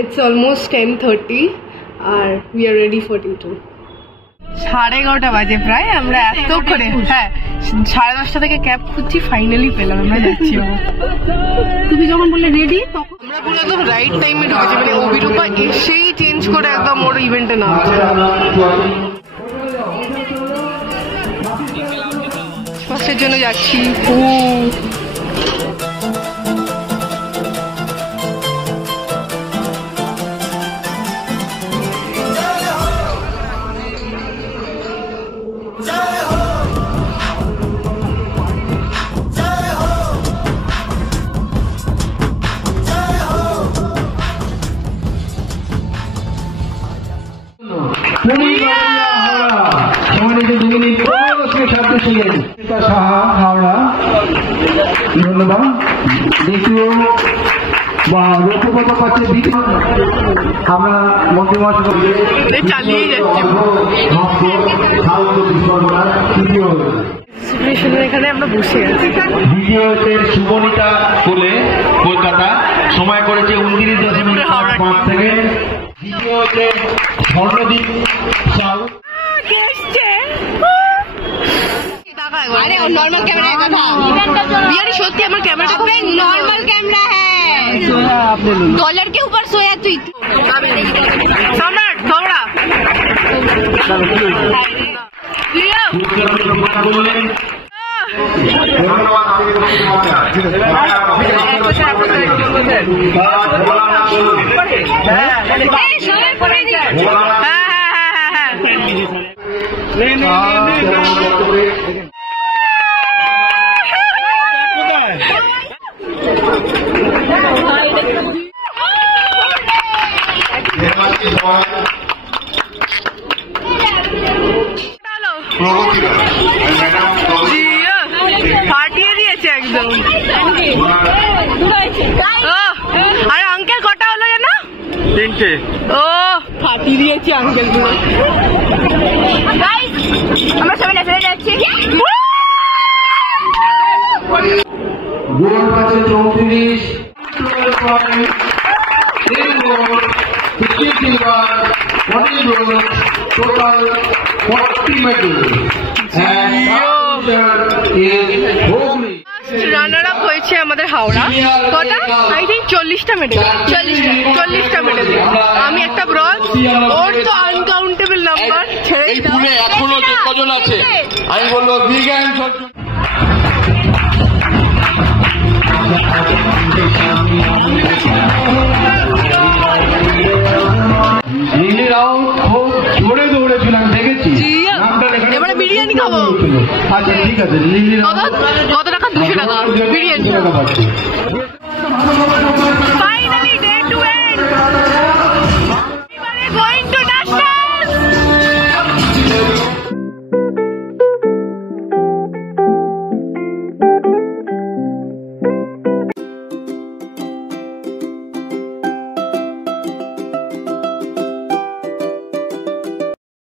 It's almost 10:30 R we are ready for T2. 11:30 বাজে প্রায়। আমরা এত করে 10:30 থেকে ক্যাব খুঁজছি, ফাইনালি পেলাম, আমরা যাচ্ছি। তুমি যখন বললে রেডি তখন আমরা পুরো একদম রাইট টাইমে ঢুকেছি, মানে অভিরূপা এসেই চেঞ্জ করে একদম ওর ইভেন্টে নামছে। ফার্স্টের জন্য যাচ্ছি। হাওড়া ধন্যবাদ। দ্বিতীয় রৌপ্যপদক পাচ্ছে আমরা মন্ত্রী চালিয়ে যাচ্ছি। এখানে আমরা বসে আছি। দ্বিতীয় হচ্ছে সুবনিতা কোলে কলকাতা, সময় করেছে 29.5 সেকেন্ড। দ্বিতীয় হচ্ছে স্বর্ণদীপ সাউ। নর্মাল ক্যামেরা কথা बिहारी সত্যি আমার ক্যামেরাটা খুব নর্মাল ক্যামেরা है, डॉलर के ऊपर सोया तू सम्राट थोड़ा ফাটিয়ে দিয়েছে একদম। আরে আঙ্কেল কটা হলো জানো? 3টে। ও ফাটিয়ে দিয়েছে আঙ্কেল গুলো। আমরা সবাই নেচে যাচ্ছি। গোল পাচ্ছে 34, total 40 medals. রানার আপ হয়েছে আমাদের হাওড়া। কটা? আই থিঙ্ক 40টা মেডেল। 40টা মেডেল। আমি একটা ব্রঞ্জ। ওর তো আনকাউন্টেবল নাম্বার। এই পুলে এখনো কজন আছে? আমি বলবো বিগ হ্যান্ড। লিলি রাও খুব জোরে দৌড়েছিল, আমি দেখেছি। এবারে বিরিয়ানি খাবো। আচ্ছা ঠিক আছে। লিলি রাও কত টাকা? 200 টাকা বিরিয়ানি।